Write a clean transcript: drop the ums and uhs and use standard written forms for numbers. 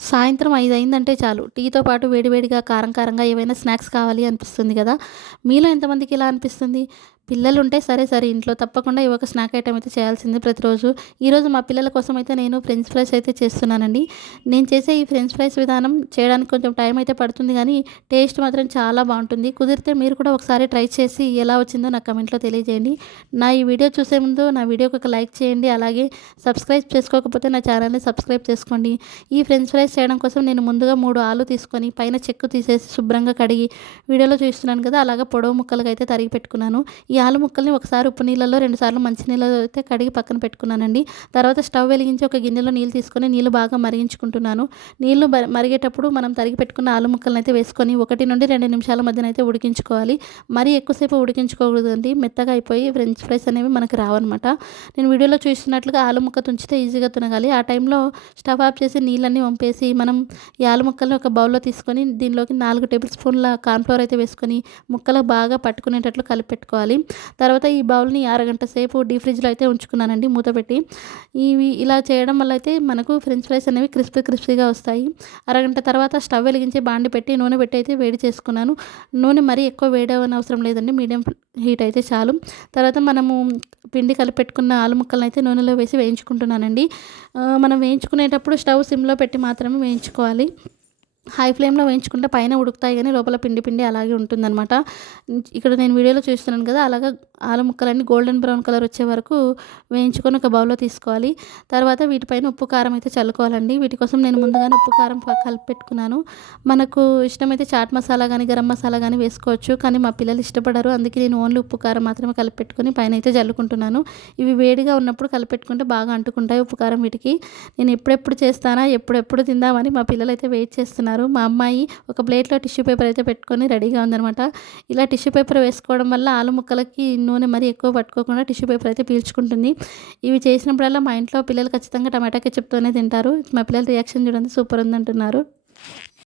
సాయంత్రం 5 అయిందంటే చాలు టీతో పాటు వేడివేడిగా కారం కారంగా ఏవైనా స్నాక్స్ కావాలి అనిపిస్తుంది కదా! మీలో ఎంతమందికి ఇలా అనిపిస్తుంది? పిల్లలుంటే సరే ఇంట్లో తప్పకుండా ఈ ఒక స్నాక్ ఐటెమ్ అయితే చేయాల్సిందే ప్రతిరోజు. ఈరోజు మా పిల్లల కోసం అయితే నేను ఫ్రెంచ్ ఫ్రైస్ అయితే చేస్తున్నానండి. నేను చేసే ఈ ఫ్రెంచ్ ఫ్రైస్ విధానం చేయడానికి కొంచెం టైం అయితే పడుతుంది గానీ, టేస్ట్ మాత్రం చాలా బావుంటుంది. కుదిరితే మీరు కూడా ఒకసారి ట్రై చేసి ఎలా వచ్చిందో నాకు కామెంట్‌లో తెలియజేయండి. నా ఈ వీడియో చూసే ముందు నా వీడియోకి ఒక లైక్ చేయండి. అలాగే సబ్స్క్రైబ్ చేసుకోకపోతే నా ఛానల్‌ని సబ్స్క్రైబ్ చేసుకోండి. ఈ ఫ్రెంచ్ ఫ్రైస్ చేయడం కోసం నేను ముందుగా 3 ఆలు తీసుకొని పైన చెక్కు తీసేసి శుభ్రంగా కడిగి వీడియోలో చూస్తున్నాను కదా! అలాగా పొడవు ముక్కలుగా అయితే తరిగి పెట్టుకున్నాను. ఈ ఆలు ముక్కల్ని ఒకసారి ఉప్పు నీళ్ళలో, 2 సార్లు మంచినీళ్ళలో అయితే కడిగి పక్కన పెట్టుకున్నానండి. తర్వాత స్టవ్ వెలిగించి ఒక గిన్నెలో నీళ్ళు తీసుకొని నీళ్ళు బాగా మరిగించుకుంటున్నాను. నీళ్ళు మరిగేటప్పుడు మనం తరిగి పెట్టుకున్న ఆలు ముక్కలను అయితే వేసుకొని 1-2 నిమిషాల మధ్యనైతే ఉడికించుకోవాలి. మరీ ఎక్కువసేపు ఉడికించుకోకూడదండి. మెత్తగా అయిపోయి ఫ్రెంచ్ ఫ్రైస్ అనేవి మనకు రావన్నమాట. నేను వీడియోలో చూస్తున్నట్లుగా ఆలు ముక్క తుంచితే ఈజీగా తునగాలి. ఆ టైంలో స్టవ్ ఆఫ్ చేసి నీళ్ళన్నీ వంపేసి మనం ఈ ఆలు ముక్కల్ని ఒక బౌల్‌లో తీసుకొని దీనిలోకి 4 టేబుల్ స్పూన్ల కార్న్‌ఫ్లోర్ అయితే వేసుకొని ముక్కలకు బాగా పట్టుకునేటట్లు కలిపెట్టుకోవాలి. తర్వాత ఈ బౌల్‌ని అరగంట సేపు డీప్ ఫ్రిడ్జ్‌లో అయితే ఉంచుకున్నానండి మూత పెట్టి. ఇలా చేయడం వల్ల అయితే మనకు ఫ్రెంచ్ ఫ్రైస్ అనేవి క్రిస్పీగా వస్తాయి. అరగంట తర్వాత స్టవ్ వెలిగించి బాండి పెట్టి నూనె పెట్టి అయితే వేడి చేసుకున్నాను. నూనె మరీ ఎక్కువ వేడవనవసరం లేదండి. మీడియం హీట్ అయితే చాలు. తర్వాత మనము పిండి కలిపెట్టుకున్న ఆలు ముక్కలనైతే నూనెలో వేసి వేయించుకుంటున్నానండి. మనం వేయించుకునేటప్పుడు స్టవ్ సిమ్‌లో పెట్టి మాత్రమే వేయించుకోవాలి. హై ఫ్లేమ్‌లో వేయించుకుంటే పైన ఉడుకుతాయి గానీ లోపల పిండి అలాగే ఉంటుందనమాట. ఇక్కడ నేను వీడియోలో చూస్తున్నాను కదా! అలాగా ఆలు ముక్కలన్నీ గోల్డెన్ బ్రౌన్ కలర్ వచ్చే వరకు వేయించుకొని ఒక బౌల్‌లో తీసుకోవాలి. తర్వాత వీటిపైన ఉప్పు, కారం అయితే చల్లుకోవాలండి. వీటి కోసం నేను ముందుగానే ఉప్పు, కారం కలిపి పెట్టుకున్నాను. మనకు ఇష్టమైతే చాట్ మసాలా గానీ, గరం మసాలా గానీ వేసుకోవచ్చు. కానీ మా పిల్లలు ఇష్టపడరు. అందుకే నేను ఓన్లీ ఉప్పు, కారం మాత్రమే కలిపి పెట్టుకొని పైనైతే జల్లుకుంటున్నాను. ఇవి వేడిగా ఉన్నప్పుడు కలిపెట్టుకుంటే బాగా అంటుకుంటాయి ఉప్పు, కారం వీటికి. నేను ఎప్పుడెప్పుడు చేస్తానా, ఎప్పుడెప్పుడు తిందామని మా పిల్లలైతే వెయిట్ చేస్తున్నారు. మా అమ్మాయి ఒక ప్లేట్‌లో టిష్యూ పేపర్ అయితే పెట్టుకొని రెడీగా ఉందనమాట. ఇలా టిష్యూ పేపర్ వేసుకోవడం వల్ల ఆలు ముక్కలకి నూనె మరీ ఎక్కువ పట్టుకోకుండా టిష్యూ పేపర్ అయితే పీల్చుకుంటుంది. ఇవి చేసినప్పుడల్లా మా ఇంట్లో పిల్లలు ఖచ్చితంగా టమాటా కెచప్‌తోనే తింటారు. మా పిల్లల రియాక్షన్ చూడండి సూపర్ ఉందంటున్నారు.